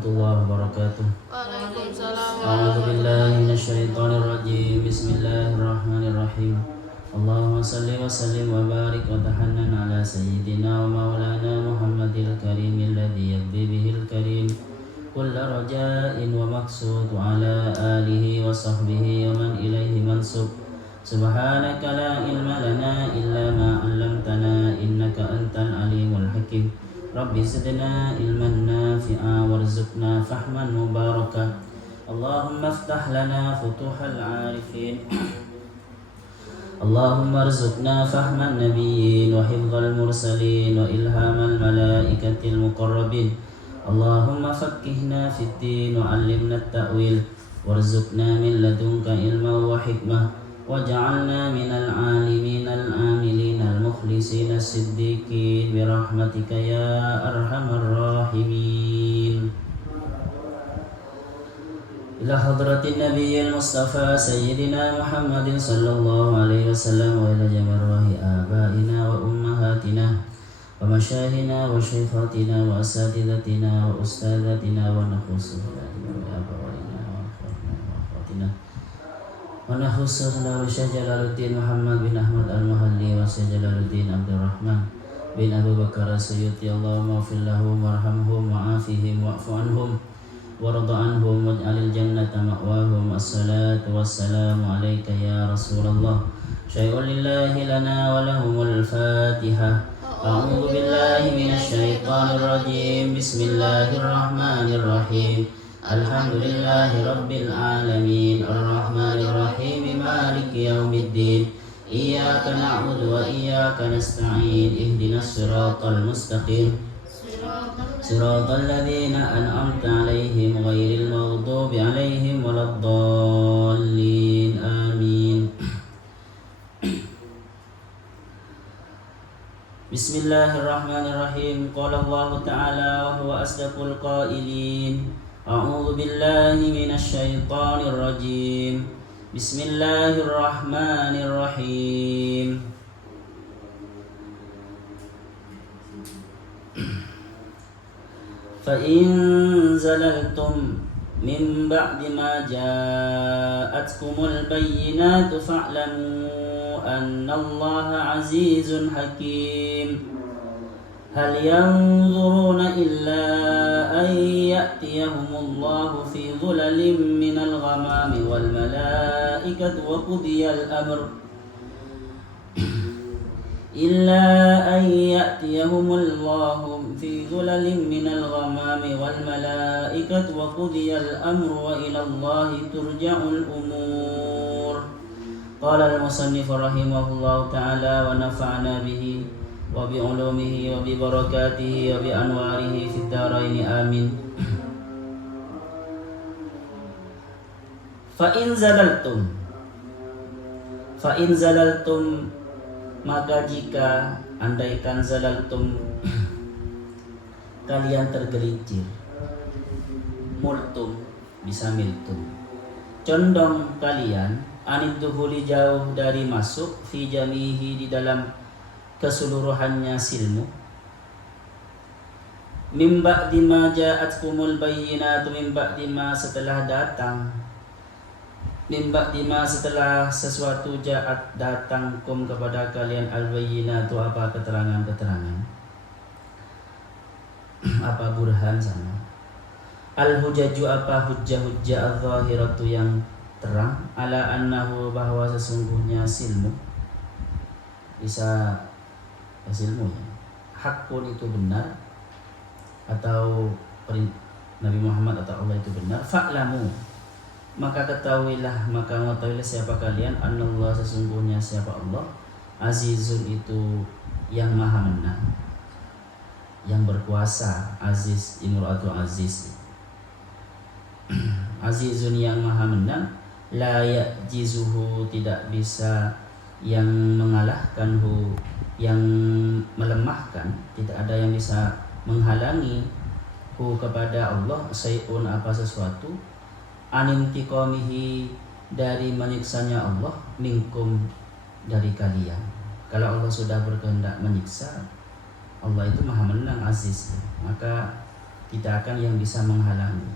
warahmatullahi wabarakatuh. Waalaikumsalam A'udzu billahi warahmatullahi minasyaitonir rajim. Bismillahirrahmanirrahim. Allahumma salli wa sallim wa barik wa tahannan ala sayyidina wa maulana Muhammadil karim alladhi yaqdi bihil karim kull raja'in wa maqsud wa ala alihi wa sahbihi wa man ilaihi mansub. Subhanaka la ilma lana illa ma 'allamtana innaka antal alimul hakim. Rabbi zidna ilman nafi'a warzuqna fahman mubaraka. Allahumma iftah lana futuhal arifin. Allahumma arzuqna fahman nabiyyin wa hifdzal mursalin wa ilhamal malaikatil muqarrabin. Allahumma faqqihna fid din wa 'allimna at-ta'wil warzuqna min ladunka ilman wa hikmah waj'alna minal 'alimin al-'amilin al-mukhlisin as-siddiqin bi rahmatika ya arhamar rahimin. Ila hadratin nabiyil mustafa sayyidina Muhammadin sallallahu alaihi wasallam wa ila jamarwahi abaina wa ummahatina wa masyaykhina wa shaykhatina wa asatidatina wa ustadatina wa nakhusuhina wa abawina wa akhwatina wa nakhusuhina wa Syekh Jalaluddin Muhammad bin Ahmad al-Muhalli wa Syekh Jalaluddin Abdurrahman bin Abu Bakar as-Suyuti. Allahumma ighfir lahum warhamhum wa'afihim wa'fu anhum warda anhum waj'alil jannata ma'wahum. Assalatu wassalamu alayka ya Rasulullah. Syai'un lillahi lana wa lahumul Fatihah. A'udzu billahi minasy syaithanir rajim. Bismillahirrahmanirrahim. Alhamdulillahi rabbil alamin arrahmanir rahim maliki yaumiddin. Iyyaka na'budu wa iyyaka nasta'in. Ihdinas siratal mustaqim. Siratal ladzina an'amta 'alaihim ghairil maghdubi 'alaihim waladdallin. Amin. Bismillahirrahmanirrahim. Qala Allah Ta'ala wa huwa asdaqul qailin. A'udzu billahi minasy syaithanir rajim. Bismillahirrahmanirrahim. فإن زللتم من بعد ما جاءتكم البينات فاعلموا أن الله عزيز حكيم. هل ينظرون إلا أن يأتيهم الله في ظلل من الغمام والملائكة وقضي الأمر إلا أن يأتيهم الله في ظلل من الغمام والملائكة وقضي الأمر وإلى الله ترجع الأمور. قال المصنف رحمه الله تعالى ونفعنا به وبعلومه وببركاته وبأنواره في الدارين آمين. فإن زللتم maka jika andaikan zalaltum kalian tergelincir, multum bisa miltum, condong kalian anid duhuli jauh dari masuk fi jamihi di dalam keseluruhannya silmu, mim ba'di ma ja'atkumul bayyinatu mim ba'di ma setelah datang, mim ba'di ma setelah sesuatu ja'at datang kum kepada kalian al-bayyinatu apa keterangan-keterangan apa burhan sama al-hujaju apa hujjah-hujjah al-zahiratu yang terang ala annahu bahwa sesungguhnya silmu bisa silmu ya hakun itu benar atau Nabi Muhammad atau Allah itu benar. Fa'lamu maka ketahuilah siapa kalian annallah sesungguhnya siapa Allah azizun itu yang maha menang yang berkuasa. Aziz imra'atu aziz azizun yang maha menang la ya'jizuhu tidak bisa yang mengalahkanhu yang melemahkan, tidak ada yang bisa menghalangi hu kepada Allah syai'un apa sesuatu anintiqamihi dari menyiksanya Allah minkum dari kalian. Kalau Allah sudah berkehendak menyiksa, Allah itu maha menang aziz, maka tidak akan yang bisa menghalangi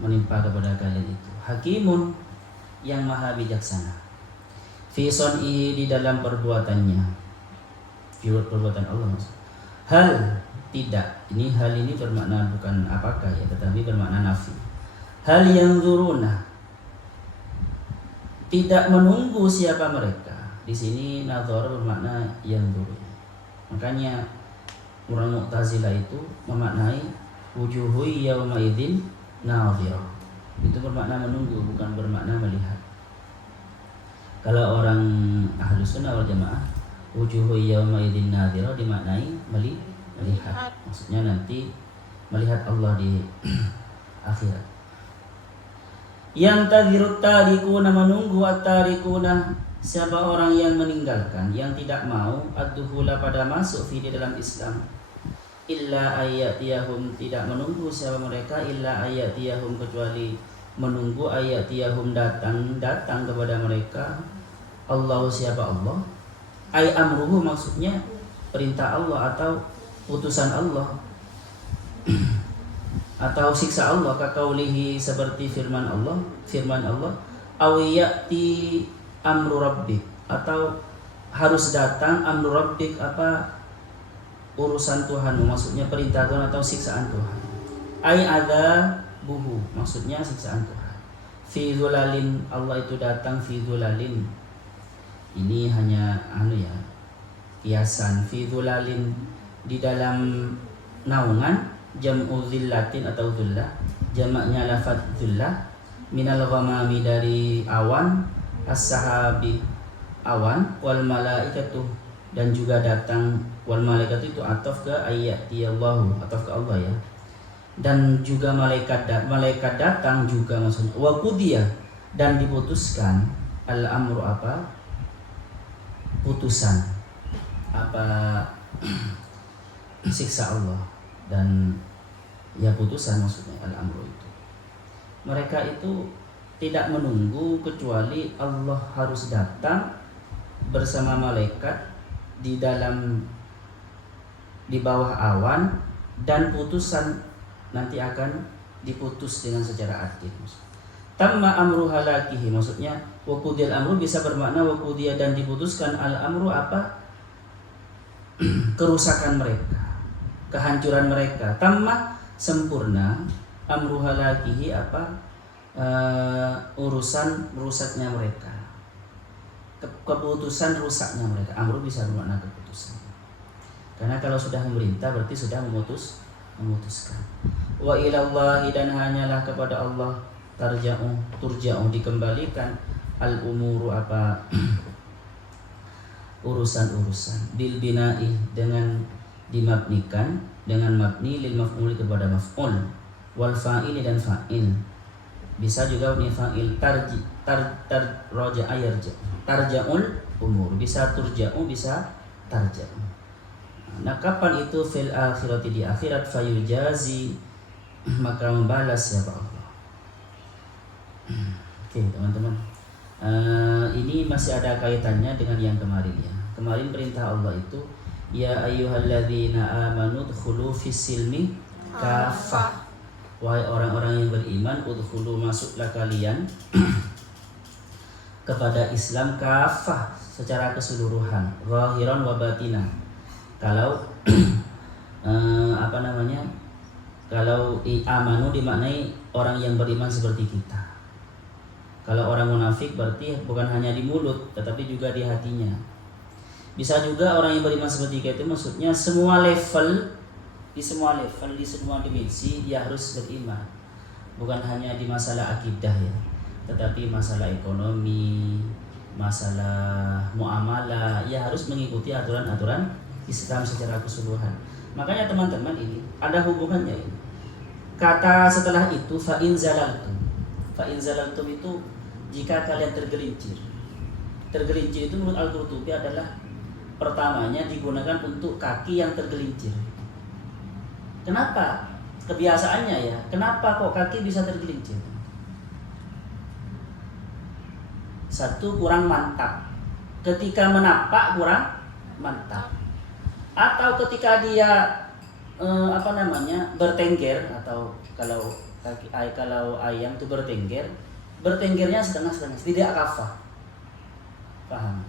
menimpa kepada kalian itu. Hakimun, yang maha bijaksana. Fi sun'ihi, di dalam perbuatannya. Perbuatan Allah maksud. Hal, tidak. Hal ini bermakna bukan apakah ya, tetapi bermakna nafi. Hal yanzuruna, tidak menunggu siapa mereka. Di sini nazar bermakna yanzuru. Makanya orang Mu'tazilah itu memaknai wujuhu yauma idzin nadhirah. Itu bermakna menunggu, bukan bermakna melihat. Kalau orang Ahlus Sunnah wal Jamaah, wujuhu yauma idzin nadhirah dimaknai melihat. Maksudnya nanti melihat Allah di akhirat. Yang tadhirut tarikuna, menunggu at-tarikuna, siapa orang yang meninggalkan, yang tidak mau ad-dukhula, pada masuk di dalam Islam. Illa ayatiyahum, tidak menunggu siapa mereka, illa ayatiyahum, kecuali menunggu ayatiyahum, datang kepada mereka. Allah, siapa Allah? Ay amruhu, maksudnya perintah Allah atau putusan Allah atau siksa Allah, kakaulihi, seperti firman Allah, aw ya'ti amru rabbik, atau harus datang amru rabbik, apa urusan Tuhan, maksudnya perintah Tuhan atau siksaan Tuhan. Ai adzabuhu, maksudnya siksaan Tuhan. Fi dhulalin, Allah itu datang fi dhulalin. Ini hanya kiasan. Fi dhulalin, di dalam naungan, jam'u dhillatin atau dhullah, jamaknya lafaz dhullah, minal ghamami, dari awan, as-sahabi, awan, wal malaikatu, dan juga datang, wal malaikatu itu ataf ke ayatiyallahu, ataf ke Allah ya, dan juga malaikat datang juga, maksudnya wa qudiyah, dan diputuskan al-amru, apa putusan, apa siksa Allah, dan ya putusan, maksudnya al-amru itu. Mereka itu tidak menunggu kecuali Allah harus datang bersama malaikat di bawah awan, dan putusan nanti akan diputus dengan secara adil. Tamma amru halakihi, maksudnya waqudiyal amru bisa bermakna waqudiyah, dan diputuskan al-amru, apa kerusakan mereka, kehancuran mereka. Tamma, sempurna, amru halakihi, apa urusan rusaknya mereka, keputusan rusaknya mereka. Amru bisa bermakna keputusan, karena kalau sudah memerintah berarti sudah memutuskan. Wa ilallahi, dan hanyalah kepada Allah turja'u, dikembalikan al-umuru, apa urusan-urusan. Bil bina'i, dengan dimabnikan, dengan mabni lil maf'ul, kepada maf'ul, wal fa'ili, dan fa'il. Bisa juga ini fa'il, tarja'ul umur, bisa turja'u, bisa tarja'u. Nah, kapan itu? Fil akhirati, di akhirat, fayujazi, maka membalas siapa Allah. Oke teman-teman, ini masih ada kaitannya dengan yang kemarin ya. Kemarin perintah Allah itu, ya ayyuhalladzina amanu udkhulu fis-silmi kafah. Wahai orang-orang yang beriman, udkhulu, masuklah kalian kepada Islam kafah, secara keseluruhan, zahiran wa batinan. Kalau kalau amanu dimaknai orang yang beriman seperti kita. Kalau orang munafik berarti bukan hanya di mulut tetapi juga di hatinya. Bisa juga orang yang beriman seperti kita itu maksudnya semua level, di semua dimensi dia harus beriman. Bukan hanya di masalah akidah ya, tetapi masalah ekonomi, masalah muamalah, ya harus mengikuti aturan-aturan Islam secara keseluruhan. Makanya teman-teman, ini ada hubungannya ini. Kata setelah itu fa'in zalaltum. Fa'in zalaltum itu jika kalian tergelincir. Tergelincir itu menurut Al-Qurtubi adalah pertamanya digunakan untuk kaki yang tergelincir. Kenapa? Kebiasaannya ya. Kenapa kok kaki bisa tergelincir? Satu, kurang mantap. Ketika menapak kurang mantap. Atau ketika dia bertengger, atau kalau ayam itu bertenggernya setengah-setengah, tidak kafah. Paham?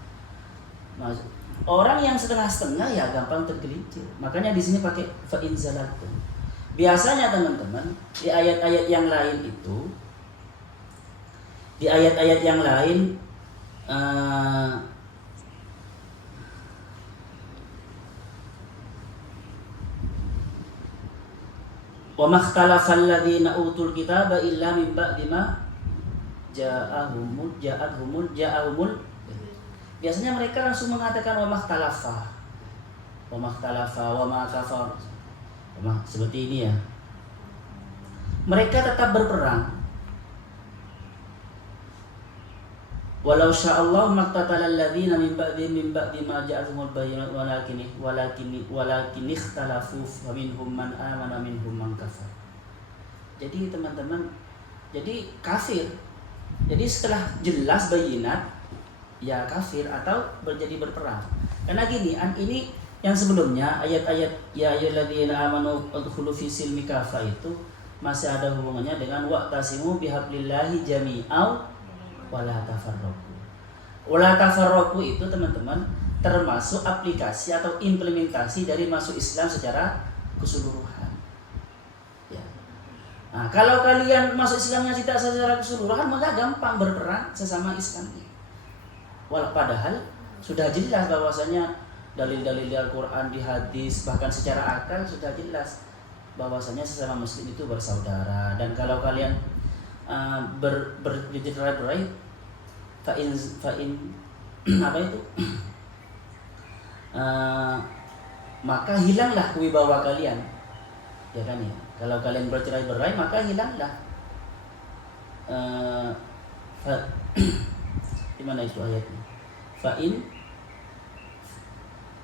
Orang yang setengah-setengah ya gampang tergelincir. Makanya di sini pakai fa in zalatum. Biasanya teman-teman di ayat-ayat yang lain itu, wa makhtalafal ladzina utul kitaba illa min ba'di ma ja'ahumul. Biasanya mereka langsung mengatakan wa makhtalafa wa ma kafar. Seperti ini ya. Mereka tetap berperang. Walau sya'allahu maqtatalal ladzina min ba'di ma ja'ahumul bayyinat walakin ikhtalafu faminhum man amana minhum man kafar. Jadi teman-teman, jadi kafir. Jadi setelah jelas bayyinat ya kafir atau menjadi berperang. Karena gini, ini yang sebelumnya ayat-ayat ya ayyuhalladzina amanu udkhulu fi silmi kafah itu masih ada hubungannya dengan wa'tasimu bihablillahi jami'au wala tafarraqu. Wala tafarraqu itu teman-teman termasuk aplikasi atau implementasi dari masuk Islam secara keseluruhan. Ya. Nah, kalau kalian masuk Islamnya tidak secara keseluruhan, maka gampang berperang sesama Islamnya. Padahal sudah jelas bahwasanya dalil-dalil di Al-Quran, di hadis, bahkan secara akal sudah jelas bahwasanya sesama muslim itu bersaudara. Dan kalau kalian bercerai-berai, fa'in apa itu? Maka hilanglah wibawa kalian, ya kan ya. Kalau kalian bercerai-berai maka hilanglah di mana itu ayatnya? Fa'in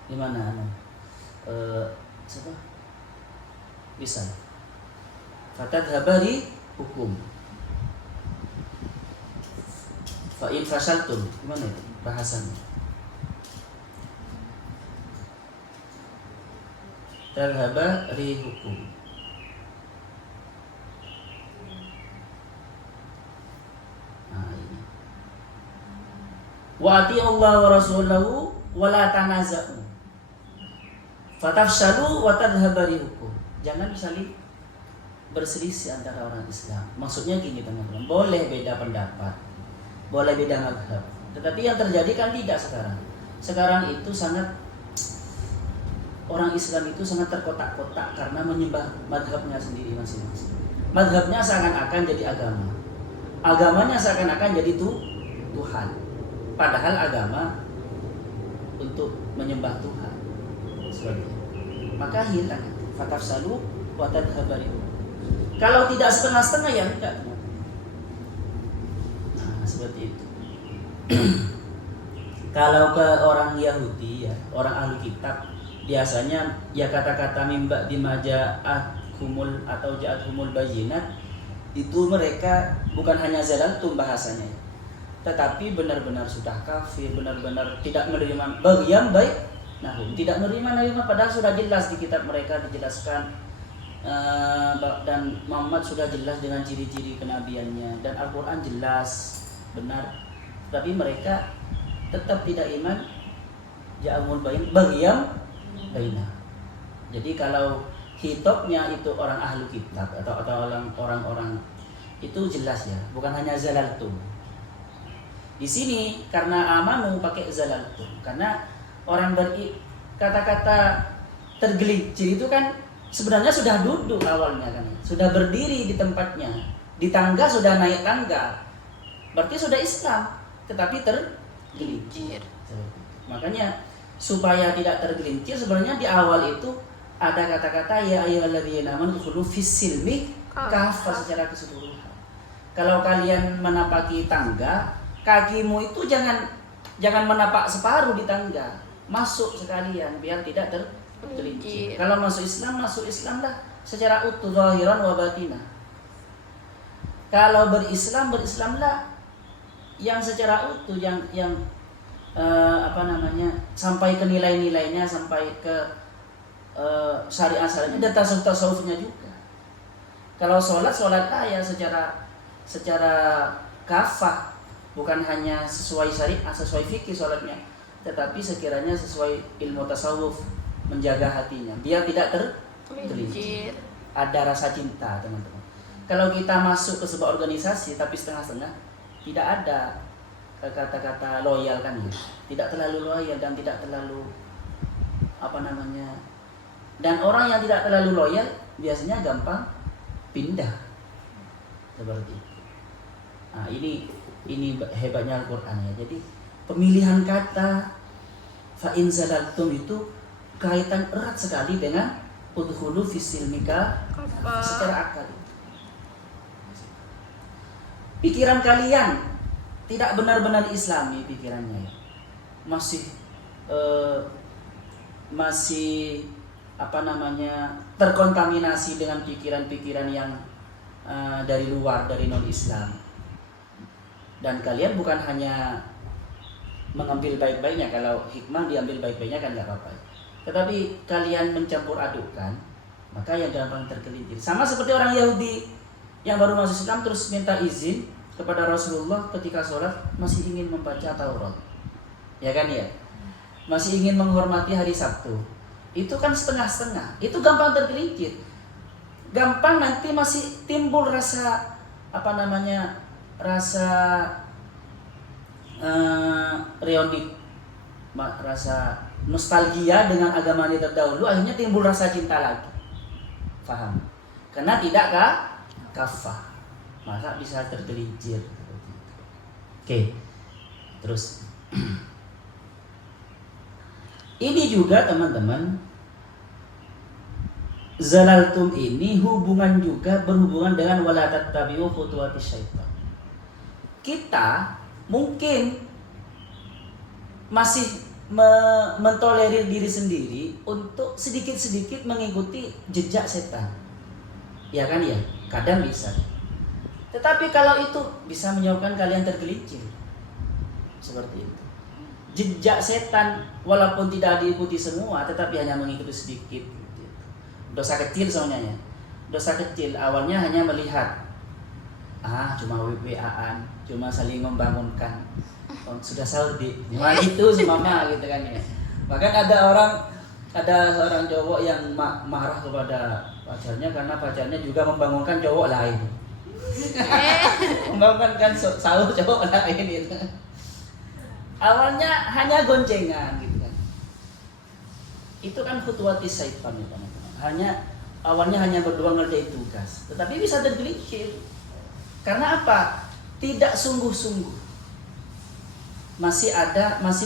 di mana siapa? Bisa. Fatadhabari hukum. Fa'in fasaltum. Di mana itu bahasannya? Tadhabari hukum. Wa ati'ullaha wa rasulahu wa la tanaza'u fatafshalu wa tadhhaba rihukum. Jangan saling berselisih antara orang Islam. Maksudnya gini teman-teman, boleh beda pendapat, boleh beda mazhab, tetapi yang terjadi kan tidak sekarang. Sekarang itu orang Islam itu sangat terkotak-kotak karena menyembah mazhabnya sendiri masing-masing. Mazhabnya seakan-akan jadi agama, agamanya seakan-akan jadi Tuhan. Padahal agama untuk menyembah Tuhan sebenarnya. Maka hilang fatafsalu wa tadhhabari. Kalau tidak setengah-setengah ya tidak. Nah, seperti itu. Kalau ke orang Yahudi ya, orang ahli kitab, biasanya ya kata-kata mimba dimaja'ahumul atau ja'ahumul bayyinat itu mereka bukan hanya zalatum bahasanya, tetapi benar-benar sudah kafir, benar-benar tidak menerima bagian baik. Nah, tidak menerima padahal sudah jelas di kitab mereka dijelaskan, dan Muhammad sudah jelas dengan ciri-ciri kenabiannya dan Al-Quran jelas benar, tapi mereka tetap tidak iman. Ja'amul bagian baina. Jadi kalau hitopnya itu orang ahlu kitab atau orang-orang itu jelas ya, bukan hanya zalaltum. Di sini karena amanu pakai zalaltum, karena orang kata-kata tergelincir itu kan sebenarnya sudah duduk awalnya kan, sudah berdiri di tempatnya, di tangga sudah naik tangga, berarti sudah Islam, tetapi tergelincir. Makanya supaya tidak tergelincir sebenarnya di awal itu ada kata-kata ya ayyuhalladzina amanu udkhulu fis silmi kafah secara keseluruhan. Kalau kalian menapaki tangga, kakimu itu jangan menapak separuh di tangga, masuk sekalian biar tidak tergelincir. Kalau masuk Islam lah secara utuh zahiran wa batinah. Kalau berislamlah yang secara utuh, yang sampai ke nilai-nilainya, sampai ke syariat-syariatnya dan tasawuf-tasawufnya juga. Kalau sholat ya secara kafah, bukan hanya sesuai syariat, sesuai fikih sholatnya, tetapi sekiranya sesuai ilmu tasawuf, menjaga hatinya biar tidak tergelincir. Ada rasa cinta, teman-teman. Kalau kita masuk ke sebuah organisasi tapi setengah-setengah, tidak ada kata-kata loyal kan ya, tidak terlalu loyal dan tidak terlalu dan orang yang tidak terlalu loyal biasanya gampang pindah seperti itu. Nah, ini hebatnya Al-Quran ya. Jadi pemilihan kata fa in zalaltum itu kaitan erat sekali dengan udkhulu fisilmika secara akal. Pikiran kalian tidak benar-benar Islami pikirannya ya. Masih terkontaminasi dengan pikiran-pikiran yang dari luar, dari non-Islam. Dan kalian bukan hanya mengambil baik-baiknya, kalau hikmah diambil baik-baiknya kan nggak apa-apa. Tetapi kalian mencampur adukkan, maka yang gampang tergelincir. Sama seperti orang Yahudi yang baru masuk Islam terus minta izin kepada Rasulullah ketika sholat, masih ingin membaca Taurat, ya kan ya, masih ingin menghormati hari Sabtu. Itu kan setengah-setengah, itu gampang tergelincir, gampang nanti masih timbul rasa reonik, rasa nostalgia dengan agama ini terdahulu, akhirnya timbul rasa cinta lagi. Faham? Karena tidak kafah, masa bisa tergelincir. Oke, terus ini juga teman-teman, zalaltum ini berhubungan dengan wala tattabi'u khutuwatis syaitan. Kita mungkin masih mentolerir diri sendiri untuk sedikit-sedikit mengikuti jejak setan, ya kan ya, kadang bisa. Tetapi kalau itu bisa menyebabkan kalian tergelincir seperti itu. Jejak setan walaupun tidak diikuti semua, tetapi hanya mengikuti sedikit. Dosa kecil soalnya ya, dosa kecil awalnya hanya melihat, cuma WA-an, cuma saling membangunkan, sudah sahur di itu semama gitu kan ya. Bahkan ada seorang cowok yang marah kepada pacarnya karena pacarnya juga membangunkan cowok lain. Membangunkan sahur cowok lain gitu. Awalnya hanya goncengan gitu kan. Itu kan khutuwatis syaitan ya teman-teman. Awalnya hanya berdua ngerjain tugas, tetapi bisa tergelincir. Karena apa? Tidak sungguh-sungguh. Masih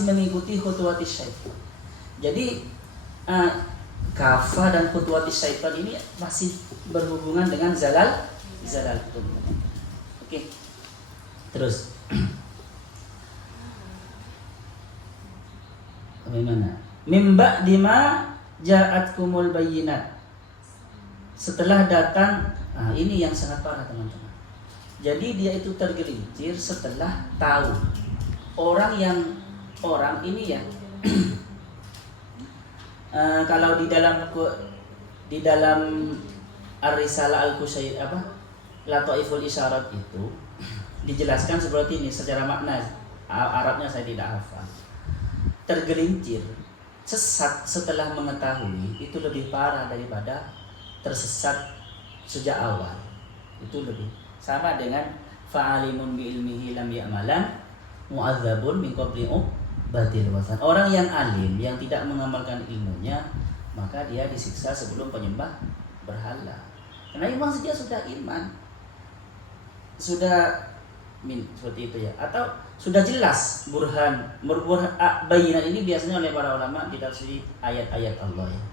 mengikuti khutuwatis syaitan. Jadi kafah dan khutuwatis syaitan ini masih berhubungan dengan zalaltum. Oke. Terus bagaimana? Mimba dima ja'atkumul bayyinat. Setelah datang, ini yang sangat parah teman-teman. Jadi dia itu tergelincir setelah tahu orang ini ya. Kalau di dalam Ar-Risalah Al-Qusay Lataiful Isyarat itu dijelaskan seperti ini secara makna. Arabnya saya tidak hafal. Tergelincir, sesat setelah mengetahui itu lebih parah daripada tersesat sejak awal. Itu lebih sama dengan fa'alimun bi ilmihi lam ya'malan mu'adzabun min qabli batil wasan. Orang yang alim yang tidak mengamalkan ilmunya, maka dia disiksa sebelum penyembah berhala. Karena memang dia sudah iman, sudah seperti itu ya, atau sudah jelas burhan bayinan ini biasanya oleh para ulama ditafsiri ayat-ayat Allah ya,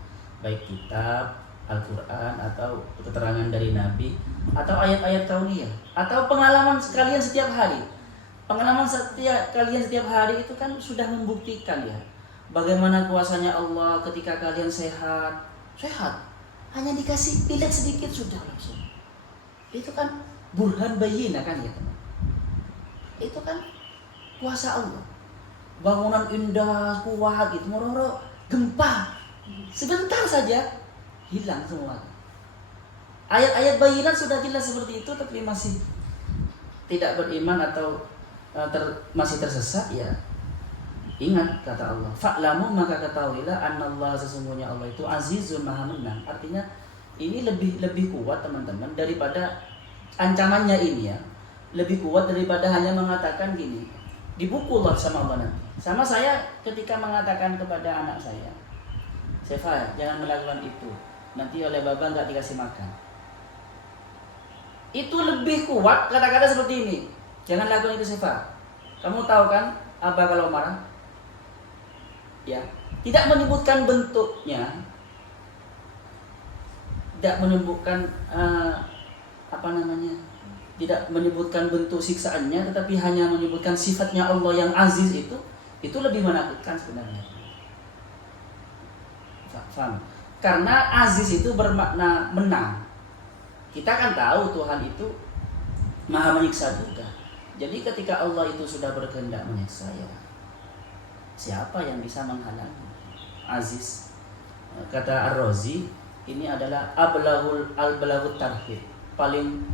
baik kitab Al-Quran atau keterangan dari Nabi atau ayat-ayat kauniyah atau pengalaman kalian setiap hari. Pengalaman kalian setiap hari itu kan sudah membuktikan ya bagaimana kuasanya Allah ketika kalian sehat, hanya dikasih pilet sedikit sudah langsung. Itu kan burhan bayyinah kan ya teman. Itu kan kuasa Allah. Bangunan indah, kuat gitu, moro-moro gempa Sebentar saja hilang semua. Ayat-ayat bayyinat sudah jelas seperti itu, tapi masih tidak beriman atau masih tersesat, ya ingat kata Allah, fa'lamu, maka ketahuilah, annallaha, sesungguhnya Allah itu azizun, maha menang. Artinya ini lebih kuat teman-teman daripada ancamannya ini ya. Lebih kuat daripada hanya mengatakan gini, dipukul sama Allah nanti. Sama saya ketika mengatakan kepada anak saya, Sefa, jangan melakukan itu, nanti oleh baba nggak dikasih makan. Itu lebih kuat kata-kata seperti ini, jangan lakukan itu Sefa. Kamu tahu kan abah kalau marah? Ya, tidak menyebutkan bentuknya, tidak menyebutkan tidak menyebutkan bentuk siksaannya, tetapi hanya menyebutkan sifatnya Allah yang aziz, itu lebih menakutkan sebenarnya. Faham? Karena aziz itu bermakna menang. Kita kan tahu Tuhan itu maha menyiksa juga. Jadi ketika Allah itu sudah berkehendak menyiksa, ya siapa yang bisa menghalangi? Aziz. Kata Ar-Razi, ini adalah al-balaghut tarhib, paling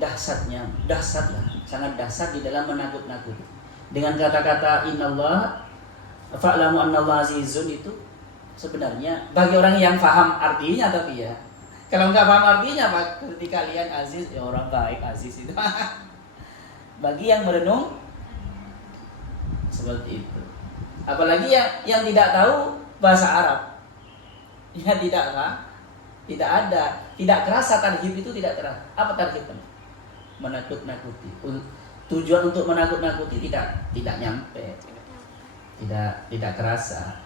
dahsat lah, sangat dahsyat di dalam menakut-nakuti. Dengan kata-kata innallah fa'lamu annallaha azizun, itu sebenarnya bagi orang yang paham artinya, tapi ya kalau nggak paham artinya, Pak, seperti kalian aziz, ya orang baik aziz itu. Bagi yang merenung seperti itu. Apalagi yang tidak tahu bahasa Arab, ya tidak kerasa tarhib itu, tidak terasa. Apa tarhib? Menakut-nakuti. Tujuan untuk menakut-nakuti tidak nyampe, tidak kerasa.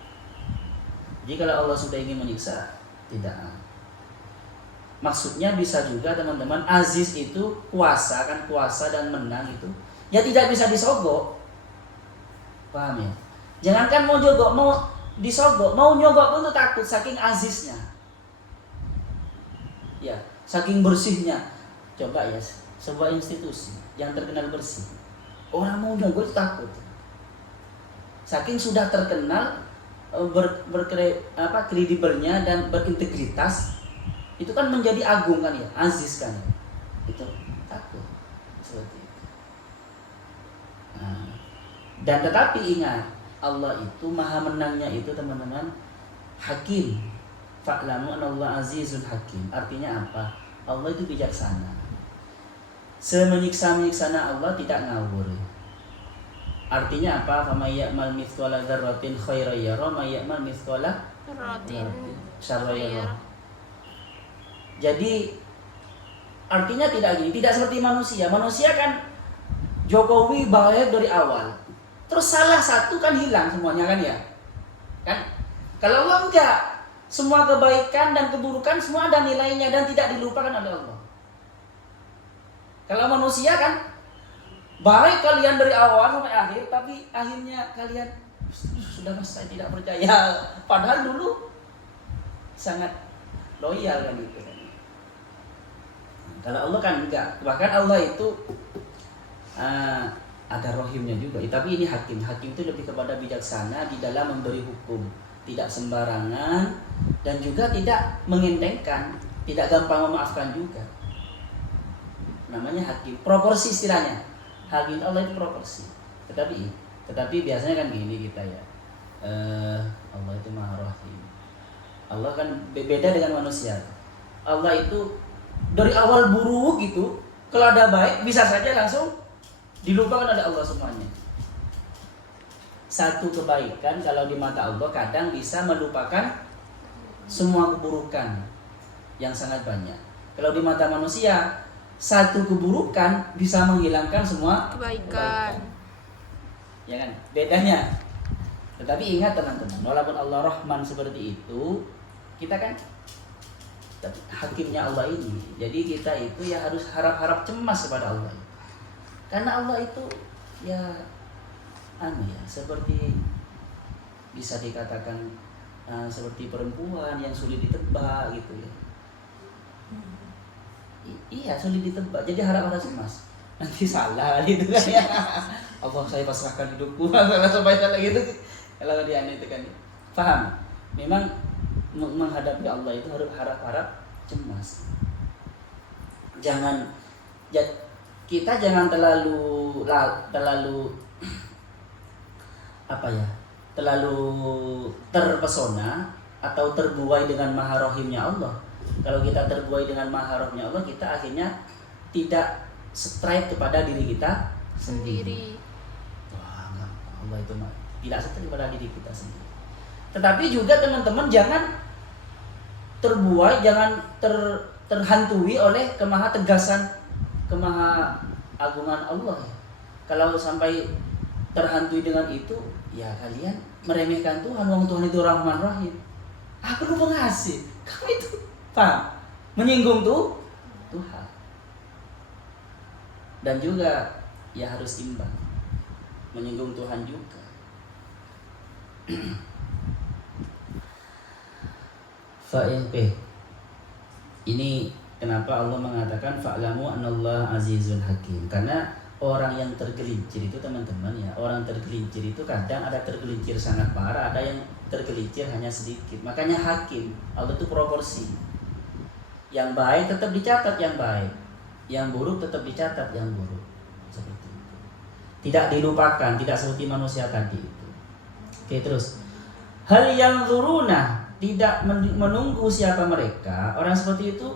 Jadi kalau Allah sudah ingin menyiksa, tidak. Maksudnya bisa juga teman-teman, aziz itu kuasa, kan kuasa dan menang itu, ya tidak bisa disogok. Paham ya? Jangankan mau jogok, mau disogok, mau nyogok pun tuh takut, saking aziznya. Ya, saking bersihnya. Coba ya, sebuah institusi yang terkenal bersih, orang mau nyogok itu takut. Saking sudah terkenal, kredibelnya dan berintegritas, itu kan menjadi agung kan ya, aziz kan ya. Itu takut seperti itu. Nah, dan tetapi ingat, Allah itu maha menangnya itu teman-teman hakim. Fa'lamu anallahu azizun hakim. Artinya apa? Allah itu bijaksana. Semenyiksa-menyiksana Allah tidak ngawur. Artinya apa? Faman ya'mal mithqala dzarratin khairan yara, may ya'mal mithqala dzarratin syarran yara. Jadi artinya tidak gini, tidak seperti manusia. Manusia kan Jokowi baik dari awal, terus salah satu kan hilang semuanya kan ya. Kan? Kalau Allah enggak, semua kebaikan dan keburukan semua ada nilainya dan tidak dilupakan oleh Allah. Kalau manusia kan baik kalian dari awal sampai akhir, tapi akhirnya kalian sudah saya tidak percaya. Padahal dulu sangat loyal kan itu. Kalau Allah kan enggak. Bahkan Allah itu ada rohimnya juga. Tapi ini hakim. Hakim itu lebih kepada bijaksana di dalam memberi hukum, tidak sembarangan dan juga tidak mengentengkan, tidak gampang memaafkan juga. Namanya hakim. Proporsi istilahnya. Hakim Allah itu proporsi. Tetapi biasanya kan gini kita ya. Allah itu Maha Rahim. Allah kan beda dengan manusia. Allah itu dari awal buruk gitu, kalau ada baik bisa saja langsung dilupakan oleh Allah semuanya. Satu kebaikan kalau di mata Allah kadang bisa melupakan semua keburukan yang sangat banyak. Kalau di mata manusia, satu keburukan bisa menghilangkan semua kebaikan. Ya kan? Bedanya. Tetapi ingat teman-teman, walaupun Allah Rahman seperti itu, kita kan hakimnya Allah ini. Jadi kita itu ya harus harap-harap cemas kepada Allah. Karena Allah itu ya seperti bisa dikatakan seperti perempuan yang sulit ditebak gitu ya. Iya, sulit ditebak. Jadi harap-harap cemas. Nanti salah gitu kan ya. Allah, saya pasrahkan hidupku, salah gitu. Kalau dia itu kan paham. Memang menghadapi Allah itu harus harap-harap cemas. Kita jangan terlalu apa ya? Terlalu terpesona atau terbuai dengan maha rohimnya Allah. Kalau kita terbuai dengan maha rohimnya Allah, kita akhirnya tidak straight kepada diri kita sendiri. Wah, Allah itu tidak straight kepada diri kita sendiri. Tetapi juga teman-teman jangan terbuai, jangan terhantui oleh kemahategasan, kemahaagungan Allah ya. Kalau sampai terhantui dengan itu, ya kalian meremehkan Tuhan. Wong Tuhan itu Rahman Rahim. Aku lu pengasih. Kamu itu paham? Menyinggung Tuhan. Dan juga ya harus imbang. Menyinggung Tuhan juga. Fa'in ini kenapa Allah mengatakan fa'lamu anallah azizun hakim, karena orang yang tergelincir itu teman-teman ya, orang tergelincir itu kadang ada tergelincir sangat parah, ada yang tergelincir hanya sedikit. Makanya hakim, Allah itu proporsi. Yang baik tetap dicatat yang baik, yang buruk tetap dicatat yang buruk. Seperti itu. Tidak dilupakan, tidak seperti manusia tadi itu. Oke, terus hal yang zuruna, tidak menunggu siapa mereka. Orang seperti itu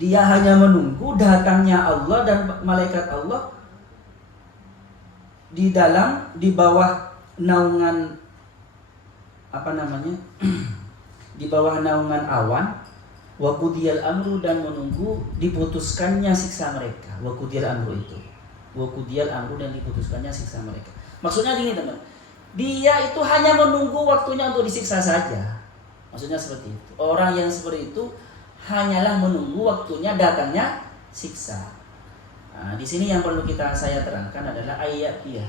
dia hanya menunggu datangnya Allah dan malaikat Allah di bawah naungan di bawah naungan awan, wa qudiyal amru, dan menunggu diputuskannya siksa mereka. Wa qudiyal amru itu, wa qudiyal amru, dan diputuskannya siksa mereka. Maksudnya gini teman, dia itu hanya menunggu waktunya untuk disiksa saja. Maksudnya seperti itu. Orang yang seperti itu hanyalah menunggu waktunya datangnya siksa. Nah, di sini yang perlu saya terangkan adalah ayat dia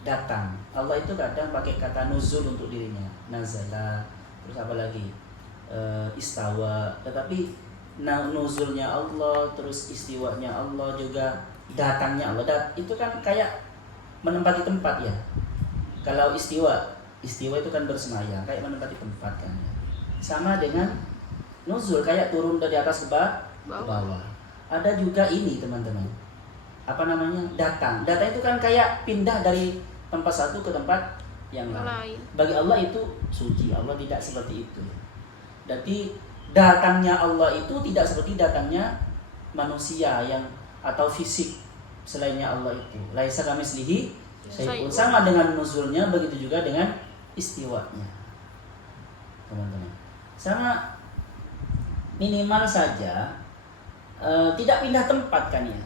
datang. Allah itu kadang pakai kata nuzul untuk dirinya, nazala, terus apa lagi, istawa. Tetapi nuzulnya Allah, terus istiwanya Allah, juga datangnya Allah. Itu kan kayak menempati tempat ya. Kalau istiwa itu kan bersemayam, kayak menempati tempat kan. Sama dengan nuzul, kayak turun dari atas ke bawah. Ada juga ini teman-teman, datang. Datang itu kan kayak pindah dari tempat satu ke tempat yang lain. Bagi Allah itu suci, Allah tidak seperti itu. Jadi datangnya Allah itu tidak seperti datangnya manusia atau fisik selainnya Allah itu. Laisa kamitslihi syai'un. Sama dengan nuzulnya, begitu juga dengan istiwanya. Teman-teman. Sama minimal saja tidak pindah tempat kan ya.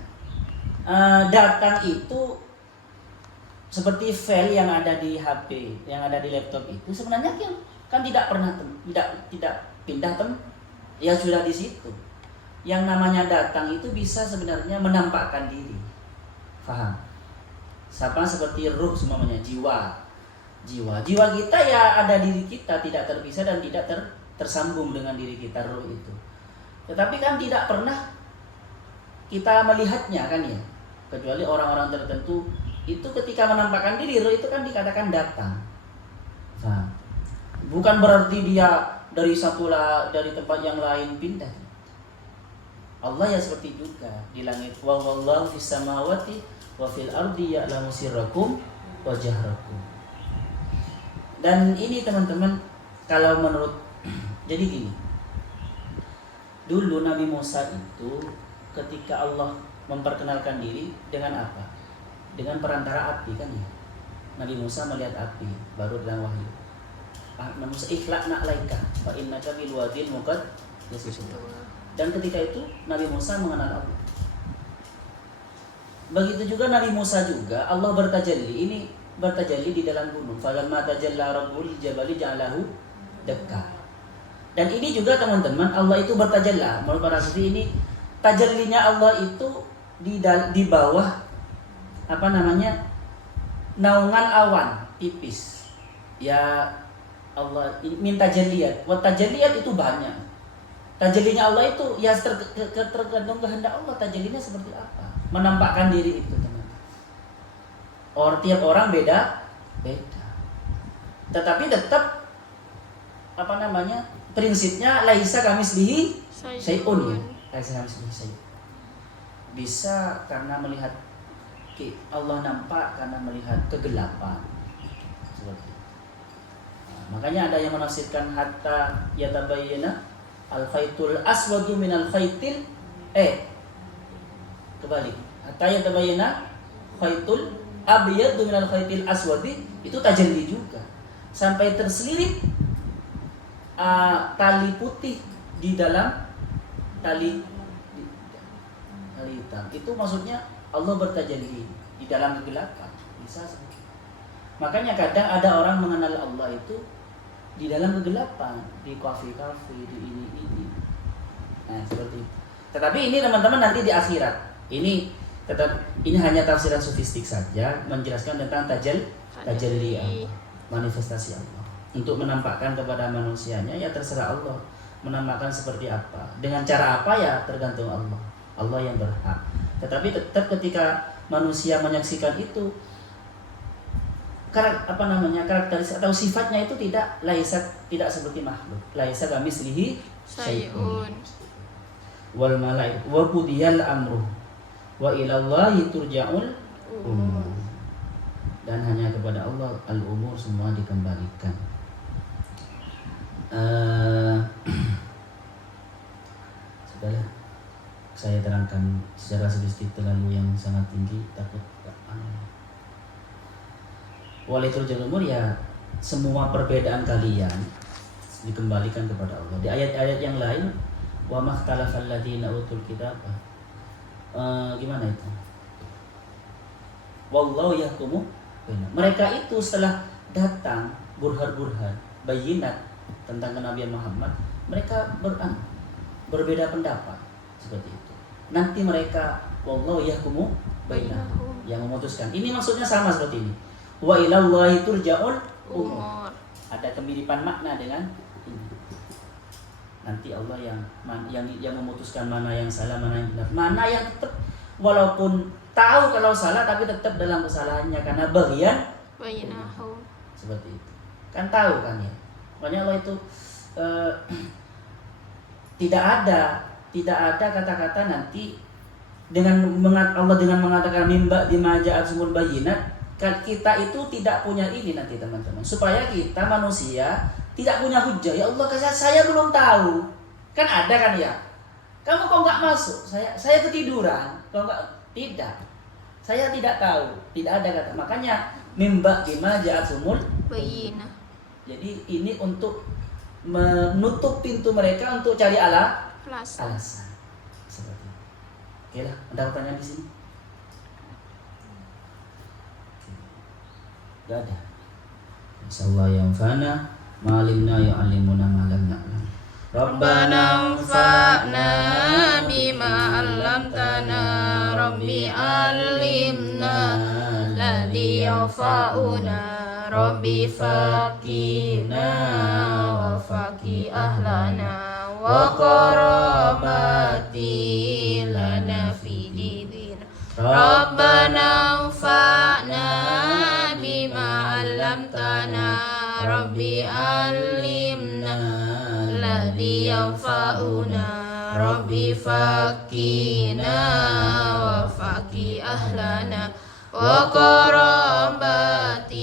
Datang itu seperti file yang ada di HP, yang ada di laptop itu sebenarnya kan tidak pernah tidak pindah tempat, ya sudah di situ. Yang namanya datang itu bisa sebenarnya menampakkan diri. Faham? Sama seperti ruh semuanya, jiwa kita ya ada diri kita, tidak terpisah dan tidak tersambung dengan diri kita, ruh itu. Tetapi kan tidak pernah kita melihatnya kan ya, kecuali orang-orang tertentu itu ketika menampakkan diri, ruh itu kan dikatakan datang. Nah, bukan berarti dia dari tempat yang lain pindah. Allah ya seperti juga di langit, wa wallahu fis samawati wa fil ardi ya'lamu sirrakum wa jahrakum. Dan ini teman-teman, kalau menurut jadi gini, dulu Nabi Musa itu ketika Allah memperkenalkan diri dengan apa? Dengan perantara api kan ya. Nabi Musa melihat api, baru dalam wahyu. Nabi Musa ikhlaqna alaika fa innaka bil wadil muqaddas. Dan ketika itu Nabi Musa mengenal Allah. Begitu juga Nabi Musa juga Allah bertajalli di dalam gunung. Falamma tajalla rabbul jabali ja'alahu dakka. Dan ini juga teman-teman, Allah itu bertajalla. Menurut para sufi ini tajallinya Allah itu di bawah naungan awan tipis. Ya Allah minta tajalliyat. Wa tajalliyat itu banyak. Tajallinya Allah itu ya tergantung kehendak Allah, tajallinya seperti apa. Menampakkan diri itu teman. Tiap orang beda. Tetapi tetap prinsipnya laisa kamislihi syai'un. Laisa kamislihi syai'un. Bisa karena melihat Allah nampak karena melihat kegelapan. Seperti itu. Nah, makanya ada yang menafsirkan hatta yatabayyana al-khaytul aswadu minal khaytil kebalik. Hatta yatabayyana khaytul abyadu minal khaytil aswadi, itu tajalli juga. Sampai terselip tali putih di dalam tali hitam. Itu maksudnya Allah bertajalli di dalam kegelapan. Bisa. Makanya kadang ada orang mengenal Allah itu di dalam kegelapan, di kafe-kafe, di ini. Nah, seperti itu. Tetapi ini teman-teman nanti di akhirat. Ini hanya tafsiran sofistik saja, menjelaskan tentang tajalli Allah, manifestasi Allah. Untuk menampakkan kepada manusianya, ya terserah Allah menampakkan seperti apa. Dengan cara apa ya tergantung Allah. Allah yang berhak. Tetapi tetap ketika manusia menyaksikan itu, karakteristik atau sifatnya itu tidak seperti makhluk. Laisa kamislihi syai'un. Wal malaik wa qudiyal amru wa ilallahi turja'ul umur. Dan hanya kepada Allah al-umur semua dikembalikan. Sudahlah, saya terangkan secara sedikit, terlalu yang sangat tinggi takut walitul umur, ya semua perbedaan kalian dikembalikan kepada Allah. Di ayat-ayat yang lain, wa makhtalafal ladzina utul kitab, gimana itu? Wallahu yahkumu bainahum. Mereka itu setelah datang burhan bayinat tentang kenabian Muhammad, mereka berbeda pendapat seperti itu. Nanti mereka wallahu yahkumu bainahum, yang memutuskan. Ini maksudnya sama seperti ini. Wa ilallahi turja'ul umur. Ada kemiripan makna dengan ini. Nanti Allah yang memutuskan mana yang salah, mana yang benar, mana yang tetap walaupun tahu kalau salah tapi tetap dalam kesalahannya karena bagian seperti itu. Kan tahu kan ya. Makanya Allah itu tidak ada kata-kata nanti Allah dengan mengatakan mimba dimaja'at sumul bayinat. Kan kita itu tidak punya ini nanti teman-teman, supaya kita manusia tidak punya hujah. Ya Allah, saya belum tahu. Kan ada kan ya. Kamu kok nggak masuk? Saya ketiduran. Kok nggak? Tidak. Saya tidak tahu. Tidak ada kata. Makanya mimba bima ja'at sumul bayinah. Jadi ini untuk menutup pintu mereka untuk cari alasan. Seperti itu. Oke lah, ada pertanyaan di sini? Gak ada. Insyaallah yang fana ma'alimna ya'alimuna ma lam na'lam. Rabbana anfa'na bima 'allamtana, Rabbi 'allimna ladzi yanfa'una, Rabbi faqina wa faqi ahlana wa qarabati lana fi dinina. Rabbana anfa'na bima 'allamtana, Rabbi 'allimna ladzi yanfa'una, Rabbi faqina wa faqi ahlana wa qarabati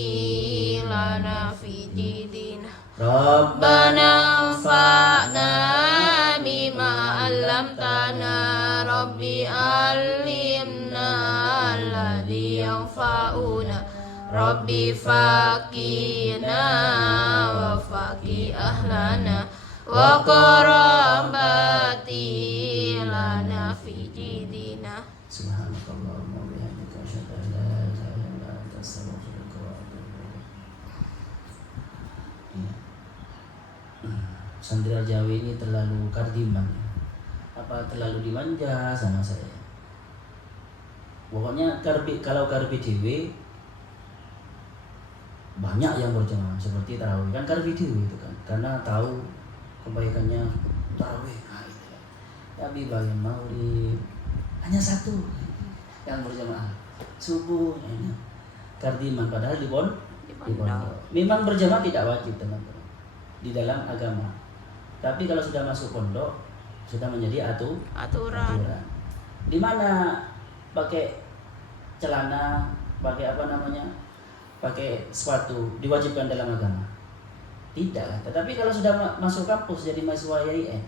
lana fi dinina. Rabbana anfa'na bima 'allamtana, Rabbi 'allimna ladzi yanfa'una, Rabbi faqina wa faqi ahlana wa qarabati lana fi dinina. Subhanakallahumma wa bihamdika asyhadu an la ilaha illa anta astaghfiruka wa atubu ilaik. Sandra Jawi ini terlalu kardiman. Apa terlalu dimanja sama saya? Pokoknya kalau karbi dewe banyak yang berjamaah seperti tarawih kan karbi dewe itu kan, karena tahu kebaikannya tarawih. Tapi bagian maulid hanya satu yang berjamaah subuh ini kardiman, padahal di Di di pondok. Memang berjamaah tidak wajib teman-teman di dalam agama. Tapi kalau sudah masuk pondok sudah menjadi aturan. Di mana pakai celana, pakai pakai sepatu diwajibkan dalam agama? Tidak. Tetapi kalau sudah masuk kampus jadi mahasiswa YIN,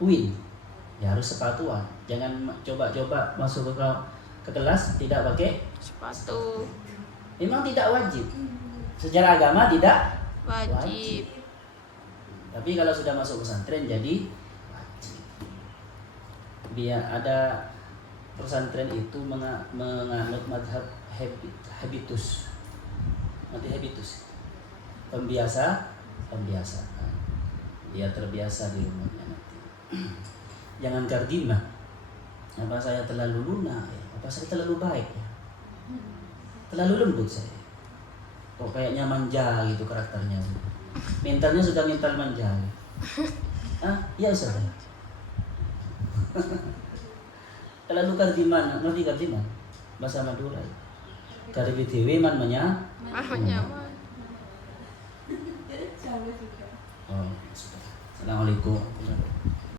UIN, ya harus sepatuan. Jangan coba-coba masuk ke kelas tidak pakai Sepatu memang tidak wajib. Secara agama tidak wajib. Tapi kalau sudah masuk pesantren jadi wajib. Biar ada pesantren itu menganut madhab habitus. Nanti habitus. Pembiasaan. Dia terbiasa di rumahnya nanti. Jangan kardimah. Apa saya terlalu lunak ya? Apa saya terlalu baik ya? Terlalu lembut saya. Kok kayaknya manja gitu karakternya. Mentalnya sudah mental manja. Iya Ustaz. Terlalu kardiman, ngerti kardiman? Bahasa Madura. Karbi dewe namanya. Nyaman. Oh, sudah. Assalamualaikum.